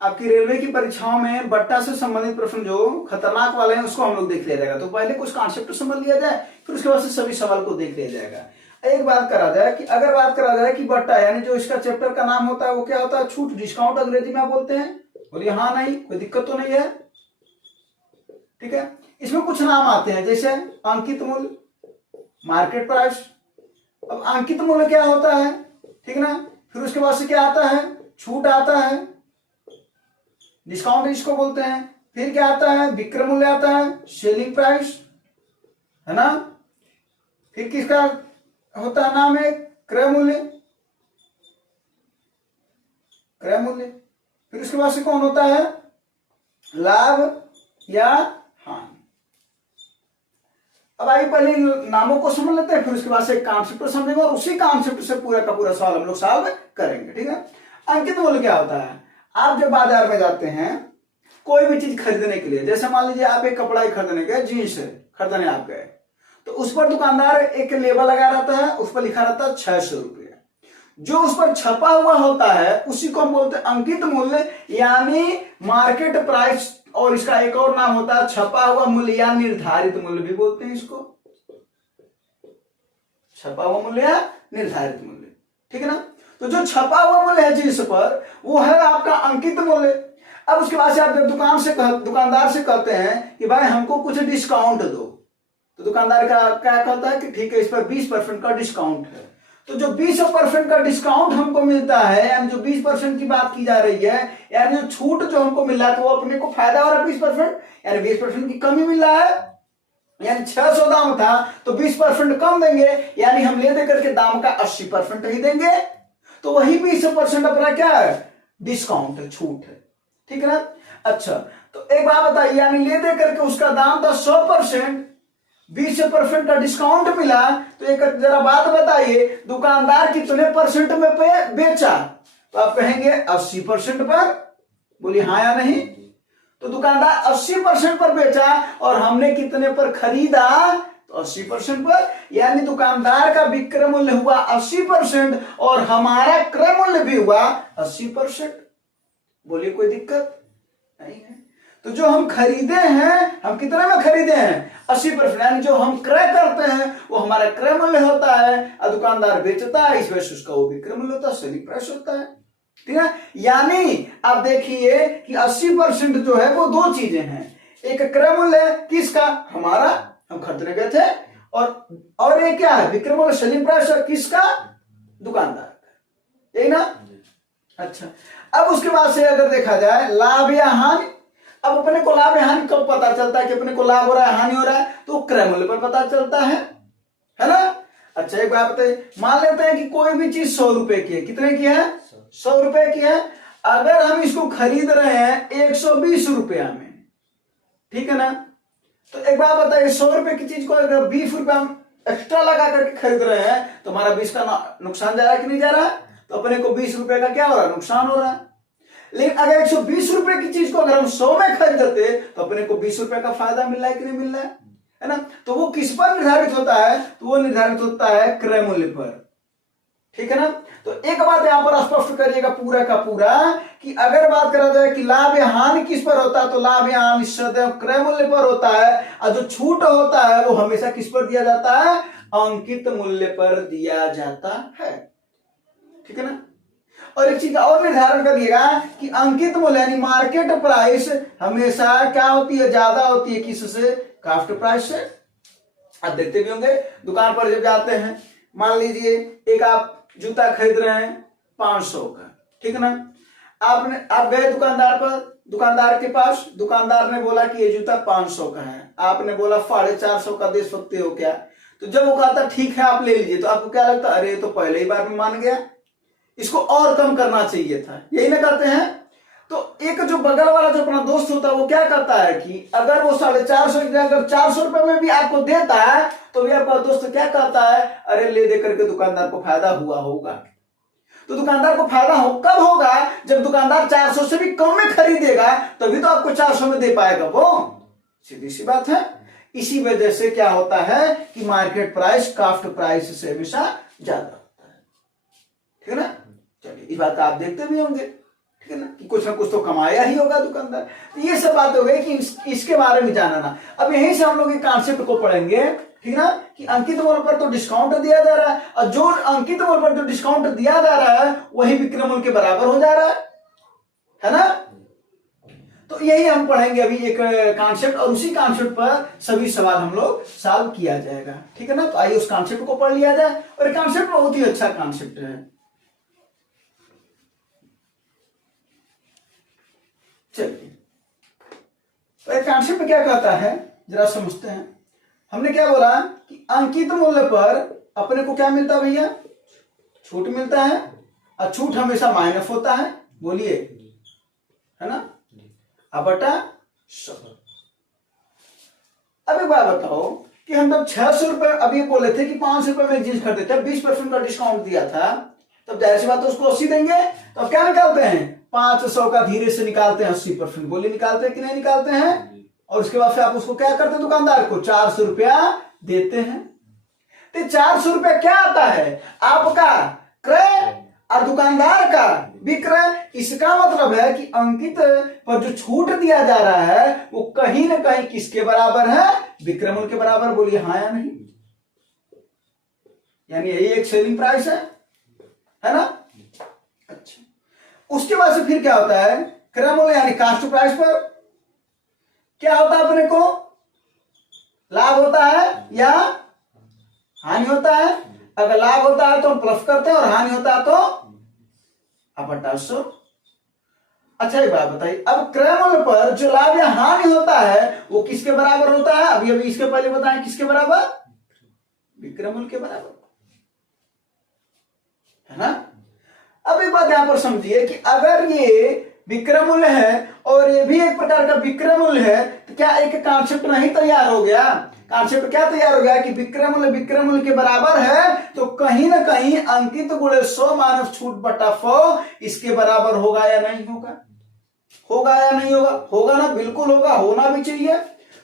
आपकी रेलवे की परीक्षाओं में बट्टा से संबंधित प्रश्न जो खतरनाक वाले हैं उसको हम लोग देख लिया जाएगा। तो पहले कुछ कॉन्सेप्ट समझ लिया जाए, फिर उसके बाद से सभी सवाल को देख लिया जाएगा। एक बात करा जाए कि अगर बात करा जाए कि बट्टा यानी जो इसका चैप्टर का नाम होता है वो क्या होता है, छूट, डिस्काउंट अंग्रेजी में आप बोलते हैं। बोलिए हाँ नहीं, कोई दिक्कत तो नहीं है, ठीक है। इसमें कुछ नाम आते हैं जैसे अंकित मूल्य, मार्केट प्राइस। अब अंकित मूल्य क्या होता है, ठीक ना। फिर उसके बाद से क्या आता है, छूट आता है, डिस्काउंट इसको बोलते हैं। फिर क्या आता है, विक्रय मूल्य आता है, सेलिंग प्राइस, है ना। फिर किसका होता है नाम है, क्रय मूल्य, क्रय मूल्य। फिर उसके बाद से कौन होता है, लाभ या हानि। अब आइए पहले इन नामों को समझ लेते हैं, फिर उसके बाद से कॉन्सेप्ट समझेंगे और उसी कॉन्सेप्ट से पूरा का पूरा सवाल हम लोग सॉल्व करेंगे, ठीक है। अंकित मूल्य क्या होता है, आप जब बाजार में जाते हैं कोई भी चीज खरीदने के लिए, जैसे मान लीजिए आप एक कपड़ा ही खरीदने गए, जीन्स खरीदने आप गए, तो उस पर दुकानदार एक लेबल लगा रहता है, उस पर लिखा रहता है 600 रुपये। जो उस पर छपा हुआ होता है उसी को हम बोलते हैं अंकित मूल्य, यानी मार्केट प्राइस। और इसका एक और नाम होता है छपा हुआ मूल्य या निर्धारित मूल्य भी बोलते हैं इसको, छपा हुआ मूल्य या निर्धारित मूल्य, ठीक है ना। तो जो छपा हुआ मूल्य है जिस पर, वो है आपका अंकित मूल्य। अब उसके बाद से आप जब दुकानदार से कहते हैं कि भाई हमको कुछ डिस्काउंट दो, तो दुकानदार का क्या कहता है कि ठीक है इस पर 20% का डिस्काउंट है। तो जो 20% का डिस्काउंट हमको मिलता है, यानी जो 20% की बात की जा रही है, यानी जो छूट जो हमको मिल रहा है, तो वो अपने को फायदा हो रहा है 20%, यानी 20% की कमी मिल रहा है। यानी 600 दाम था तो 20% कम देंगे, यानी हम ले दे करके दाम का 80% ही देंगे। तो वही 20% अपना क्या है, डिस्काउंट है, छूट है, ठीक है ना। अच्छा, तो एक बात बताइए, यानी ले दे करके उसका दाम था 100%, 20% का डिस्काउंट मिला, तो एक जरा बात बताइए दुकानदार कितने परसेंट में बेचा, तो आप कहेंगे 80% पर। बोलिए हाँ या नहीं। तो दुकानदार 80% पर बेचा और हमने कितने पर खरीदा, तो 80% पर, यानी दुकानदार का विक्रय मूल्य हुआ 80% और हमारा क्रय मूल्य भी हुआ 80%। बोलिए कोई दिक्कत नहीं है। तो जो हम खरीदे हैं, हम कितने में खरीदे हैं, 80%, यानी जो हम क्रय करते हैं वो हमारा क्रय मूल्य होता है और दुकानदार बेचता है, इस वजह से उसका वो विक्रय मूल्य होता है, सेलिंग प्राइस होता है, ठीक है। यानी आप देखिए कि 80% जो है वो दो चीजें हैं, एक क्रय मूल्य किसका, हमारा, हम खरीदने गए थे, और ये क्या है, विक्रय मूल्य, सेलिंग प्राइस किसका, दुकानदार का, यही ना। अच्छा, अब उसके बाद से अगर देखा जाए लाभ या हानि, अब अपने को लाभ या हानि कब पता चलता है कि अपने को लाभ हो रहा है हानि हो रहा है, तो क्रय मूल्य पर पता चलता है ना। अच्छा, एक बात बताइए, मान लेते हैं कि कोई भी चीज 100 रुपए की है, कितने की है, 100 रुपए की है। अगर हम इसको खरीद रहे हैं 120 रुपया में, ठीक है ना। तो एक बात बताइए, 100 रुपए की चीज को अगर 20 रुपया हम एक्स्ट्रा लगा करके खरीद रहे हैं, तो हमारा 20 का नुकसान जा रहा है कि नहीं जा रहा है, तो अपने को 20 रुपए का क्या हो रहा है, नुकसान हो रहा है। लेकिन अगर 120 रुपए की चीज को अगर हम 100 में खरीदते तो अपने को 20 रुपए का फायदा मिल रहा है कि नहीं मिल रहा है ना। तो वो किस पर निर्धारित होता है, तो वो निर्धारित होता है क्रय मूल्य पर, ठीक है ना। तो एक बात यहां पर स्पष्ट करिएगा पूरा का पूरा कि अगर बात करा जाए कि लाभ या हानि किस पर होता है, तो लाभ या हानि सदैव क्रय मूल्य पर होता है, और जो छूट होता है वो हमेशा किस पर दिया जाता है, अंकित मूल्य पर दिया जाता है, ठीक है ना। और एक चीज और निर्धारण करिएगा कि अंकित मूल्य यानी मार्केट प्राइस हमेशा क्या होती है, ज्यादा होती है किससे, कास्ट प्राइस से। आप देखते भी होंगे दुकान पर जब जाते हैं, मान लीजिए एक आप जूता खरीद रहे हैं 500 का, ठीक है ना। आप गए दुकानदार के पास, दुकानदार ने बोला कि ये जूता 500 का है, आपने बोला 450 का दे सकते हो क्या। तो जब वो कहता ठीक है आप ले लीजिए, तो आपको क्या लगता, अरे तो पहले ही बार में मान गया, इसको और कम करना चाहिए था, यही ना करते हैं। तो एक जो बगल वाला जो अपना दोस्त होता है वो क्या करता है कि अगर वो 450 की अगर 400 रुपए में भी आपको देता है, तो भी आपका दोस्त क्या कहता है, अरे ले दे करके दुकानदार को फायदा हुआ होगा। तो दुकानदार को फायदा कब होगा, जब दुकानदार 400 से भी कम में खरीदेगा, तभी तो आपको 400 में दे पाएगा वो, सीधी सी बात है। इसी वजह से क्या होता है कि मार्केट प्राइस कास्ट प्राइस से हमेशा ज्यादा होता है, ठीक है ना। चलिए इस बात का आप देखते भी होंगे, ठीक है ना, कि कुछ ना कुछ तो कमाया ही होगा दुकानदार। तो ये सब बात हो गई कि इसके बारे में जानना ना। अब यहीं से हम लोग एक कॉन्सेप्ट को पढ़ेंगे, ठीक ना, कि अंकित मूल्य पर तो डिस्काउंट दिया जा रहा है, और जो अंकित मूल्य पर जो डिस्काउंट दिया जा रहा है वही विक्रय मूल्य के बराबर हो जा रहा है ना। तो यही हम पढ़ेंगे अभी एक कॉन्सेप्ट, और उसी कॉन्सेप्ट पर सभी सवाल हम लोग सॉल्व किया जाएगा, ठीक है ना। तो आइए उस कॉन्सेप्ट को पढ़ लिया जाए, और ये कॉन्सेप्ट बहुत ही अच्छा कॉन्सेप्ट है। चलिए, तो ये कॉन्सेप्ट क्या कहता है जरा समझते हैं। हमने क्या बोला कि अंकित मूल्य पर अपने को क्या मिलता है भैया, छूट मिलता है, और छूट हमेशा माइनस होता है, बोलिए, है ना, बटा 100। अब एक बात बताओ कि हम जब 600 रुपए अभी बोले थे कि 500 रुपए में जींस खरीदे थे, 20% का डिस्काउंट दिया था, तब जाहिर सी बात है उसको 80 देंगे। तो अब क्या निकालते हैं, 500 का धीरे से निकालते हैं 80%, बोलिए निकालते हैं कि नहीं निकालते हैं। और उसके बाद फिर आप उसको क्या करते हैं, दुकानदार को 400 रुपया देते हैं। तो 400 रुपया क्या आता है, आपका क्रय और दुकानदार का विक्रय। इसका मतलब है कि अंकित पर जो छूट दिया जा रहा है वो कहीं ना कहीं किसके बराबर है, विक्रय मूल्य के बराबर, बोलिए हाँ या नहीं। यानी यही एक सेलिंग प्राइस है ना। अच्छा, उसके बाद से फिर क्या होता है, क्रय मूल्य यानी कास्ट प्राइस पर क्या होता है, अपने को लाभ होता है या हानि होता है। अगर लाभ होता है तो हम प्लस करते हैं, और हानि होता है तो बटा 100। अच्छा, ये बात बताइए, अब क्रय मूल्य पर जो लाभ या हानि होता है वो किसके बराबर होता है, अभी अभी इसके पहले बताएं किसके बराबर, विक्रय मूल्य के बराबर, है ना। अब एक बात यहां पर समझिए कि अगर ये विक्रय मूल्य है और ये भी एक प्रकार का विक्रय मूल्य है, तो क्या एक कॉन्सेप्ट नहीं तैयार हो गया। कॉन्सेप्ट क्या तैयार हो गया कि विक्रय मूल्य के बराबर है, तो कहीं ना कहीं अंकित गुणे 100 माइनस छूट बटा 100 इसके बराबर होगा या नहीं होगा, होगा या नहीं होगा, होगा ना, बिल्कुल होगा, होना भी चाहिए।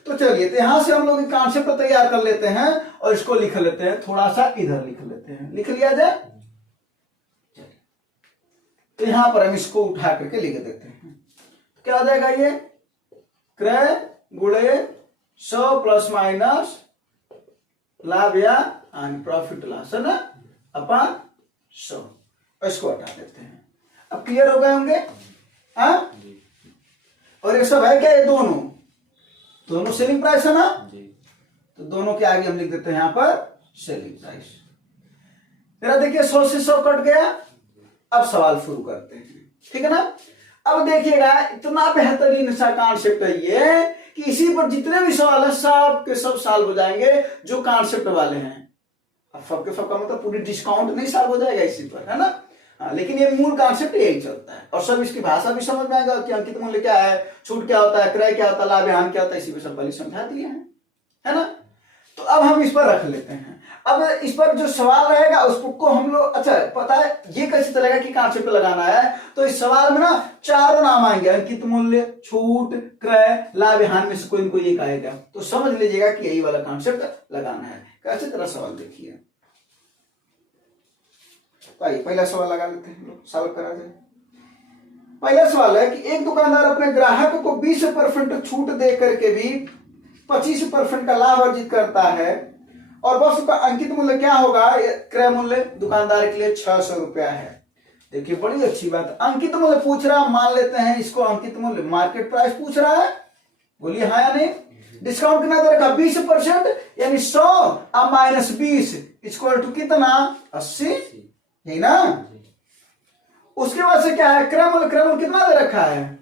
तो चलिए, तो यहां से हम लोग कॉन्सेप्ट तैयार कर लेते हैं और इसको लिख लेते हैं, थोड़ा सा इधर लिख लेते हैं, लिख लिया जाए। तो यहां पर हम इसको उठा करके लिख देते हैं, क्या हो जाएगा, ये क्रय गुणे 100 प्लस माइनस लाभ या हानि, प्रॉफिट लॉस, है ना, अपन 100, इसको हटा देते हैं। अब क्लियर हो गए होंगे, हाँ। और ये सब है क्या, ये दोनों सेलिंग प्राइस है ना, तो दोनों के आगे हम लिख देते हैं यहां पर सेलिंग प्राइस। मेरा देखिए 100 से 100 कट गया। अब सवाल शुरू करते हैं, ठीक है ना। अब देखिएगा, इतना बेहतरीन सा कॉन्सेप्ट है ये कि इसी पर जितने भी सवाल है सब के सब सॉल्व हो जाएंगे जो कॉन्सेप्ट वाले हैं। अब सबके सब का मतलब पूरी डिस्काउंट नहीं सॉल्व हो जाएगा इसी पर, है ना। हाँ, लेकिन ये मूल कॉन्सेप्ट यही चलता है, और सब इसकी भाषा भी समझ में आएगा कि अंकित मूल्य क्या है, छूट क्या होता है, क्रय क्या होता है, लाभ हानि क्या होता है, इसी पर सब पहले समझा दिए हैं, है ना। तो अब हम इस पर रख लेते हैं। अब इस पर जो सवाल रहेगा उसको हम लोग, अच्छा पता है ये कैसे चलेगा कि कॉन्सेप्ट लगाना है, तो इस सवाल में ना चारों नाम आएंगे, अंकित मूल्य, छूट, क्रय, लाभ हानि में से कोई न कोई एक आएगा। तो समझ लीजिएगा कि यही वाला कॉन्सेप्ट लगाना है। कैसे तरह सवाल देखिए, पहला सवाल लगा लेते हैं, लोग सॉल्व करा जाए। पहला सवाल है कि एक दुकानदार अपने ग्राहक को 20% छूट दे करके भी 25% का लाभ अर्जित करता है, और बस उसका अंकित मूल्य क्या होगा, क्रय मूल्य दुकानदार के लिए 600 रुपया है। देखिए बड़ी अच्छी बात, अंकित मूल्य पूछ रहा है, मान लेते हैं इसको अंकित मूल्य, मार्केट प्राइस पूछ रहा है, बोलिए हाँ या नहीं। डिस्काउंट कितना दे रखा, 20%, यानी 100 माइनस 20 इक्वल टू कितना, 80, यही ना। उसके बाद से क्या है, क्रय मूल्य कितना दे रखा है,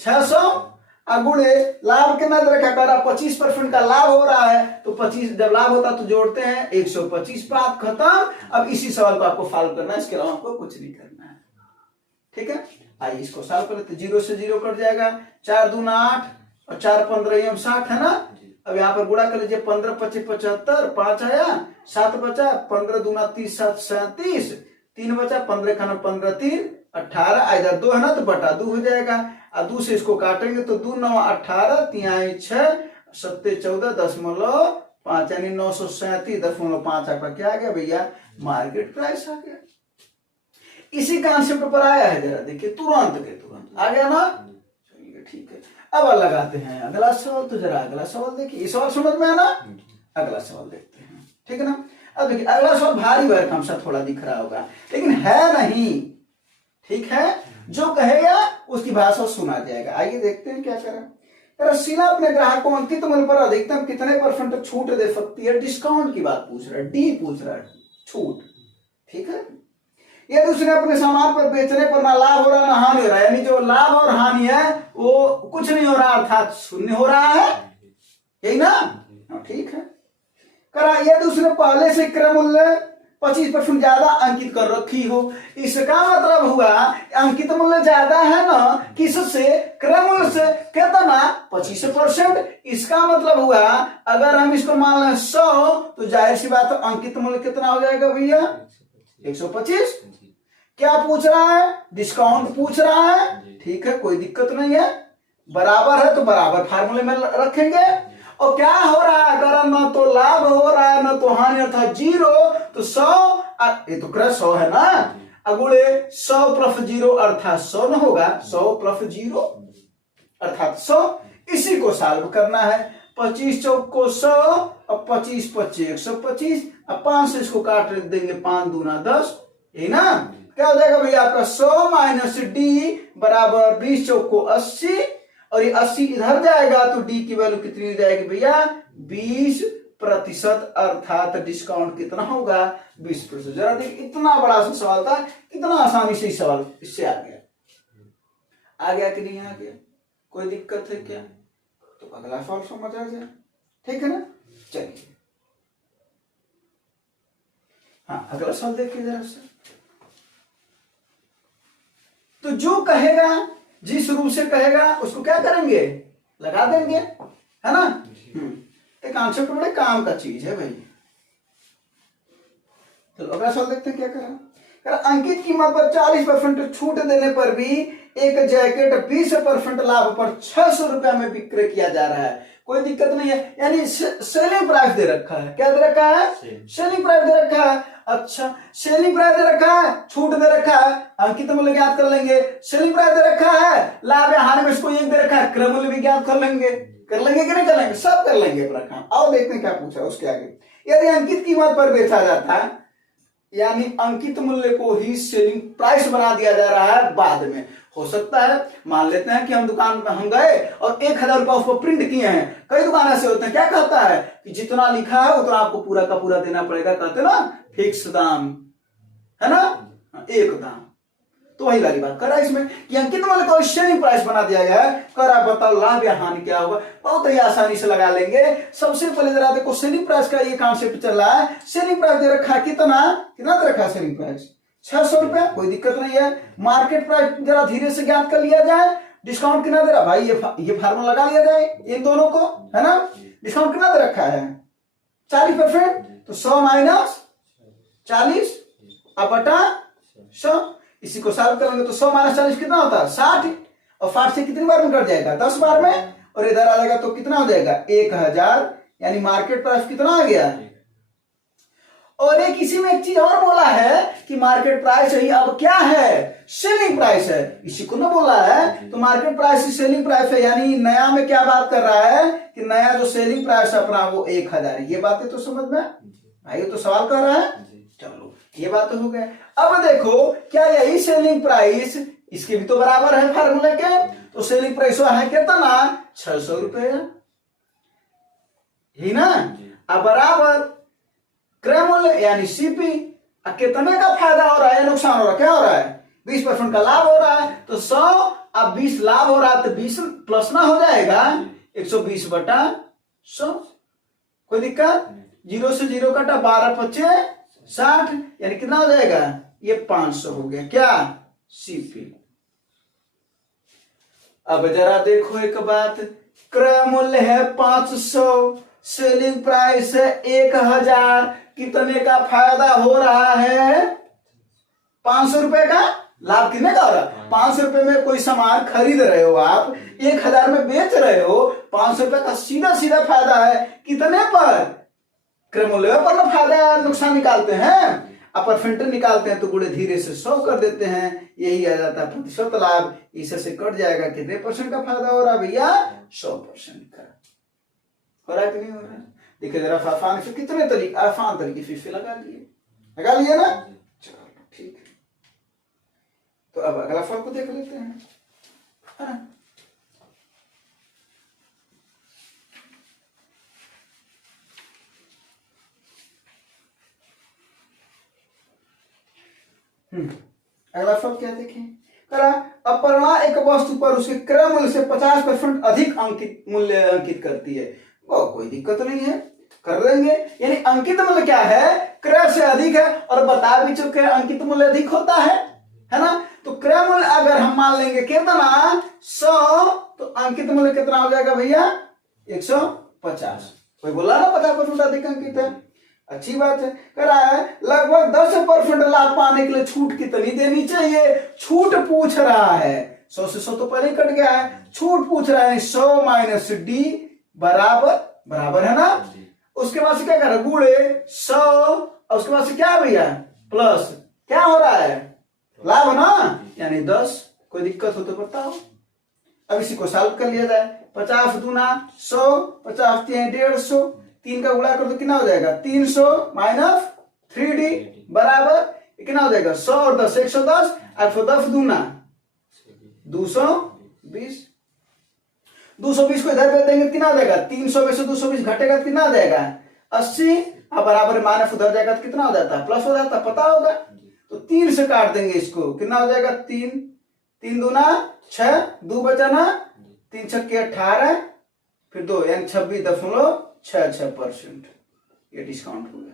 600, गुणे लाभ कितना दे रखा, कर 25% का लाभ हो रहा है, तो 25 जब लाभ होता तो जोड़ते हैं 125, बात खत्म। अब इसी सवाल को आपको सॉल्व करना है, इसके अलावा आपको कुछ नहीं करना है, ठीक है। आइए इसको सॉल्व कर लेते, 0 से 0 कट जाएगा, 4 दूना 8 और 4 15 60, है ना। अब यहाँ पर गुणा कर लीजिए, 15 25 75, 5 आया, 7 बचा, 15 दूना 30 7 37, 3 बचा, 15 खाना 15 3 18, इधर 2 है ना, तो बटा 2 हो जाएगा। और 2 से इसको काटेंगे तो 2 9 18, 3 6 7 14.5, यानी 937.5 आपका क्या आ गया भैया, मार्केट प्राइस आ गया। इसी कॉन्सेप्ट पर आया है, जरा देखिए तुरंत के तुरंत आ गया ना। चलिए ठीक है, अब लगाते हैं अगला सवाल। तो जरा अगला सवाल देखिए, ये सवाल समझ में है ना, अगला सवाल देखते हैं, ठीक है ना। अब देखिए अगला सवाल भारी भरकम सा थोड़ा दिख रहा होगा, लेकिन है नहीं, ठीक है। जो कहेगा उसकी भाषा सुना जाएगा। आइए देखते हैं क्या करें। शीला अपने ग्राहक को अंकित मूल्य पर अधिकतम कितने % छूट दे सकती है? डिस्काउंट की बात पूछ रहा है, डी पूछ रहा है, छूट, ठीक है। यदि उसने अपने सामान पर बेचने पर ना लाभ हो रहा ना हानि हो रहा है, यानी जो लाभ और हानि है वो कुछ नहीं हो रहा, अर्थात शून्य हो रहा है, यही ना, ठीक है। करा यदि उसने पहले से क्रय मूल्य 25% ज्यादा अंकित कर रखी हो, इसका मतलब हुआ अंकित मूल्य ज्यादा है ना किससे? क्रय मूल्य से। कितना? 25%। इसका मतलब हुआ अगर हम इसको मान लें 100, तो जाहिर सी बात है अंकित मूल्य कितना हो जाएगा भैया? 125। क्या पूछ रहा है? डिस्काउंट पूछ रहा है, ठीक है, कोई दिक्कत नहीं है। बराबर है तो बराबर फार्मूले में रखेंगे। और क्या हो रहा है? अगर न तो लाभ हो रहा है न तो हानि, अर्थात 0, तो 100, ये तो क्रय 100 है ना, अगुड़े 100 + 0 अर्थात 100 न होगा, 100 + 0 अर्थात 100। इसी को सॉल्व करना है। 25 चौक को 100 और 25 × 5 = 125, अब 5 से इसको काट देंगे, 5 दूना 10, यही ना। क्या हो जाएगा भैया आपका? 100 - डी बराबर 20 चौक को 80, और ये 80 इधर जाएगा तो डी की वैल्यू कितनी हो जाएगी भैया? 20%, अर्थात डिस्काउंट कितना होगा? 20%। जरा देखिए, इतना बड़ा सा सवाल था, कितना आसानी से सवाल इससे आ गया। आ गया कि नहीं आ गया? कोई दिक्कत है क्या? तो अगला सवाल समझ आ जाए, ठीक है ना। चलिए हाँ, अगला सवाल देखिए जरा से। तो जो कहेगा, जिस रूप से कहेगा उसको क्या करेंगे? लगा देंगे, है ना। एक कॉन्सेप्ट बड़े काम का चीज है भाई। चलो अगला सवाल देखते हैं क्या करा। अंकित कीमत पर 40% छूट देने पर भी एक जैकेट 20% लाभ पर 600 रुपया में विक्रय किया जा रहा है, कोई दिक्कत नहीं है। यानी सेलिंग प्राइस दे रखा है। क्या दे रखा है? सेलिंग प्राइस दे रखा है। अच्छा, सेलिंग प्राइस दे रखा है, छूट दे रखा है, अंकित मूल्य ज्ञात कर लेंगे। सेलिंग प्राइस दे रखा है, लाभ या हानि में इसको 1 दे रखा है, क्रय मूल्य भी ज्ञात कर लेंगे। कर लेंगे कि नहीं कर लेंगे? सब कर लेंगे अपना काम। आओ देखते हैं क्या पूछा उसके आगे। यदि अंकित कीमत पर बेचा जाता है, यानी अंकित मूल्य को ही सेलिंग प्राइस बना दिया जा रहा है बाद में। हो सकता है, मान लेते हैं कि हम दुकान में हम गए और 1000 रुपया उस पर प्रिंट किए हैं। कई दुकान ऐसे होते हैं, क्या कहता है कि जितना लिखा है उतना आपको पूरा का पूरा देना पड़ेगा, कहते ना फिक्स दाम, है ना, एक दाम। तो वही वाली बात कर रहा है इसमें कि अंकित मूल्य को सेलिंग प्राइस बना दिया गया है। कर आप बताओ लाभ या हानि क्या होगा? बहुत ही आसानी से लगा लेंगे। सबसे पहले जरा देखो, सेलिंग प्राइस का ये कॉन्सेप्ट चल रहा है। सेलिंग प्राइस दे रखा है, कितना दे रखा है सेलिंग प्राइस? 600 रुपया, कोई दिक्कत नहीं है। मार्केट प्राइस जरा धीरे से ज्ञात कर लिया जाए। डिस्काउंट कितना दे रहा भाई? ये फार्मूला लगा लिया जाए इन दोनों को, है ना। डिस्काउंट कितना दे रखा है? 40%। तो 100 - 40 बटा 100। इसी को सॉल्व करेंगे तो 100 - 40 कितना होता है? 60। और 60 से कितनी बार में कट जाएगा? 10 बार में। और इधर आ जाएगा तो कितना हो जाएगा? 1000। यानी मार्केट प्राइस कितना आ गया? और एक इसी में एक चीज और बोला है कि मार्केट प्राइस ही अब क्या है? सेलिंग प्राइस है। इसी को ना बोला है, तो मार्केट प्राइस ही सेलिंग प्राइस है। यानी नया में क्या बात कर रहा है कि नया जो सेलिंग प्राइस अपना वो 1000 है। ये बातें तो समझ में भाई, तो सवाल कर रहा है। चलो ये बात तो हो गया। अब देखो, क्या यही सेलिंग प्राइस इसके भी तो बराबर है फार्मूले के? तो सेलिंग प्राइस है कितना? 600 रुपए, ही ना। अब बराबर क्रय मूल्य यानी सीपी, कितने का फायदा हो रहा है, नुकसान हो रहा है? क्या हो रहा है? 20% का लाभ हो रहा है। तो 100 अब 20 लाभ हो रहा है, तो 20 प्लस ना हो जाएगा 120 बटा 100। कोई दिक्कत? 0 से 0 कटा, 12 × 5 = 60, यानी कितना हो जाएगा? ये 500 हो गया। क्या? सीपी। अब जरा देखो एक बात, क्रय मूल्य है 500, सेलिंग प्राइस है 1000, कितने का फायदा हो रहा है? 500 रुपए का। लाभ कितने का हो रहा है? 500 रुपए में कोई सामान खरीद रहे हो आप, 1000 में बेच रहे हो, 500 रुपए का सीधा सीधा फायदा है। कितने पर? क्रय मूल्य पर ना फायदा नुकसान निकालते हैं। अब परसेंटेज निकालते हैं तो गुणे धीरे से 100 कर देते हैं, यही आ जाता है प्रतिशत लाभ। इससे कट जाएगा कितने परसेंट का फायदा हो रहा है भैया? 100% का। हो रहा है कि नहीं हो रहा है? देखिए जरा आसान से कितने तरीके, आसान तरीके से लगा लिए ना। चलो ठीक है, तो अब अगला फल को देख लेते हैं, है ना। अगला फल क्या देखें, करा अपर्णा एक वस्तु पर उसके क्रय मूल्य से 50% अधिक अंकित मूल्य अंकित करती है। वो कोई दिक्कत नहीं है, कर देंगे। यानी अंकित मूल्य क्या है? क्रय से अधिक है, और बता भी चुके हैं अंकित मूल्य अधिक होता है ना। तो क्रय मूल्य अगर हम मान लेंगे कितना 100, तो अंकित मूल्य कितना हो जाएगा भैया? 150। कोई बोला ना 50% अधिक अंकित है, अच्छी बात है। कह रहा है लगभग 10% लाभ पाने के लिए छूट कितनी देनी चाहिए? छूट पूछ रहा है, 100 से 100 तो पहले ही कट गया है, छूट पूछ रहा है 100 माइनस डी बराबर है ना। उसके बाद से क्या कर रहा है? गुणे 100, और उसके बाद से क्या भैया? प्लस क्या हो रहा है? लाभ ना, यानी 10। कोई दिक्कत हो तो बताओ। अब इसी को सॉल्व कर लिया जाए। 50 दूना 100, 50 150, 3 का गुणा कर तो कितना हो जाएगा? 300 माइनस 3d बराबर कितना हो जाएगा? 100 और 10 110, 110 दूना 220, 220 को इधर दे देंगे कितना हो जाएगा? 300 में से 220 घटेगा तो कितना हो जाएगा? 80। अब बराबर माइनस उधर जाएगा तो कितना हो जाता है? प्लस हो जाता है, पता होगा। तो 3 से काट देंगे इसको, कितना हो जाएगा? 3 दूना 6, 2 बचा ना, 3 छक्के 18, फिर 2 यानी 26.66%। ये डिस्काउंट हो गया।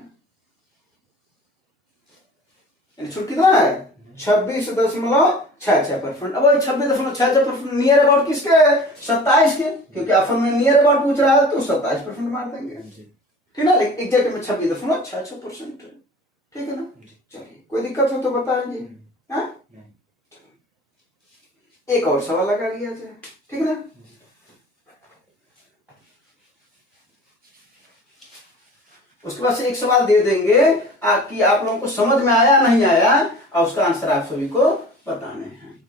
छूट कितना है? 26.66%। अब 26.66% नियर अबाउट किसके है? 27 के, क्योंकि ऑफर में नियर अबाउट पूछ रहा है तो 27% मार देंगे, ठीक है ना। एग्जैक्ट में 26.66%, ठीक है ना। चलिए कोई दिक्कत हो तो बताएंगे। एक और सवाल लगा लिया जाए, ठीक है ना। उसके बाद से एक सवाल दे देंगे कि आप लोगों को समझ में आया नहीं आया, और उसका आंसर आप सभी को बताने हैं,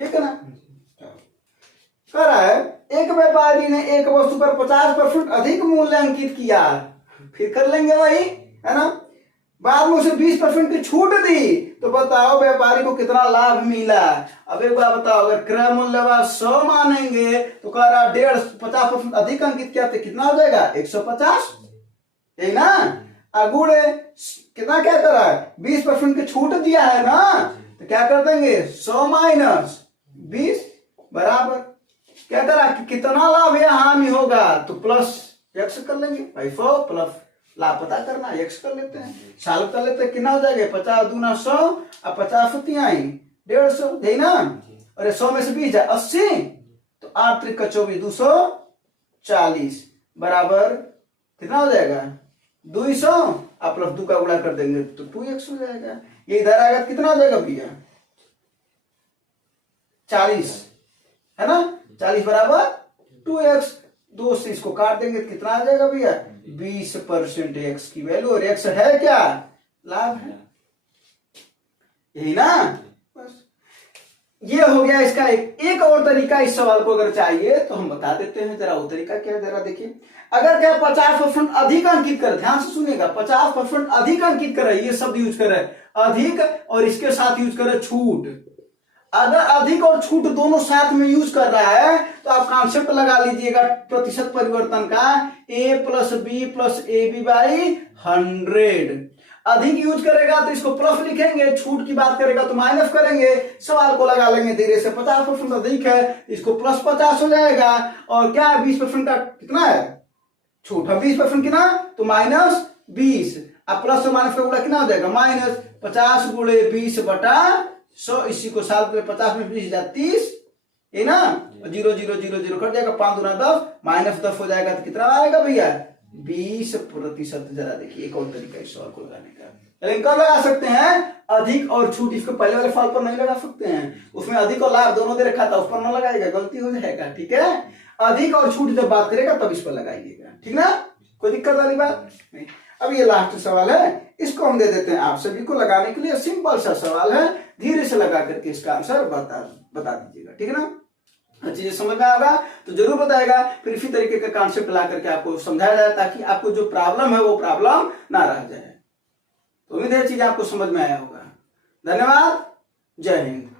ठीक है ना। कह रहा है एक व्यापारी ने एक वस्तु पर 50% अधिक मूल्य अंकित किया, फिर कर लेंगे वही, है ना। बाद में उसे 20% की छूट दी, तो बताओ व्यापारी को कितना लाभ मिला। अब एक बार बताओ, अगर क्रय मूल्य 100 मानेंगे तो कह रहा 50% अधिक अंकित किया तो कितना हो जाएगा? 150, यही ना। अगुड़े कितना क्या कर रहा है? 20% की छूट दिया है ना, तो क्या कर देंगे? 100 माइनस 20 बराबर क्या कर रहा है? कितना लाभ या हानि होगा, तो प्लस x कर लेंगे। भाई 100 प्लस लाभ पता करना, x कर लेते हैं, सॉल्व कर लेते हैं, कितना हो जाएगा? 50 दूना 100, और 50 150, यही ना। और 100 में से 20 जाए 80, तो 8 त्रिक का 24, 240 बराबर कितना हो जाएगा? 200, आप प्लस 2 का गुणा कर देंगे तो 2x हो जाएगा। ये इधर आएगा तो कितना हो जाएगा भैया? 40, है ना। 40 बराबर 2x, 2 से इसको काट देंगे तो कितना आ जाएगा भैया? 20% x की वैल्यू, और x है क्या? लाभ है, यही ना। बस ये हो गया इसका एक और तरीका। इस सवाल को अगर चाहिए तो हम बता देते हैं, जरा वो तरीका क्या है जरा देखिए। अगर क्या 50% अधिक अंकित कर, ध्यान से सुनिएगा, 50% अधिक अंकित करे, ये शब्द यूज करे अधिक, और इसके साथ यूज करे छूट। अगर अधिक और छूट दोनों साथ में यूज कर रहा है तो आप कॉन्सेप्ट लगा लीजिएगा प्रतिशत परिवर्तन का, a plus B plus A B by 100। अधिक यूज करेगा तो इसको प्लस लिखेंगे, छूट की बात करेगा तो माइनस करेंगे, सवाल को लगा लेंगे धीरे से। 50% अधिक है, इसको प्लस 50 हो जाएगा, और क्या है 20% का कितना है? छूट। हम 20% कितना, तो माइनस 20, अब प्लस से माइनस का गुणा कितना हो जाएगा? माइनस 50 गुणे 20 बटा 100। इसी को साथ में 50 में 20 30, है ना। 0 0 0 0 कट जाएगा, 5 दूना 10, माइनस 10 हो जाएगा तो कितना आएगा भैया? 20%। जरा देखिए एक और तरीका इस सवाल को लगाने का, लेकिन कब लगा सकते हैं? अधिक और छूट। इसको पहले वाले फॉल पर नहीं लगा सकते हैं, उसमें अधिक और लाभ दोनों दे रखा था, उस पर न लगाएगा, गलती हो जाएगा, ठीक है। अधिक और छूट जब बात करेगा तब इस पर लगाइएगा, ठीक ना। कोई दिक्कत वाली बात नहीं। अब ये लास्ट सवाल है, इसको हम दे देते हैं आप सभी को लगाने के लिए। सिंपल सा सवाल है, धीरे से लगा करके इसका आंसर बता दीजिएगा, ठीक है ना। चीजें समझ में आएगा तो जरूर बताएगा, फिर इसी तरीके का कॉन्सेप्ट ला करके आपको समझाया जाए ताकि आपको जो प्रॉब्लम है वो प्रॉब्लम ना रह जाए। तो उम्मीद है चीजें आपको समझ में आया होगा। धन्यवाद, जय हिंद।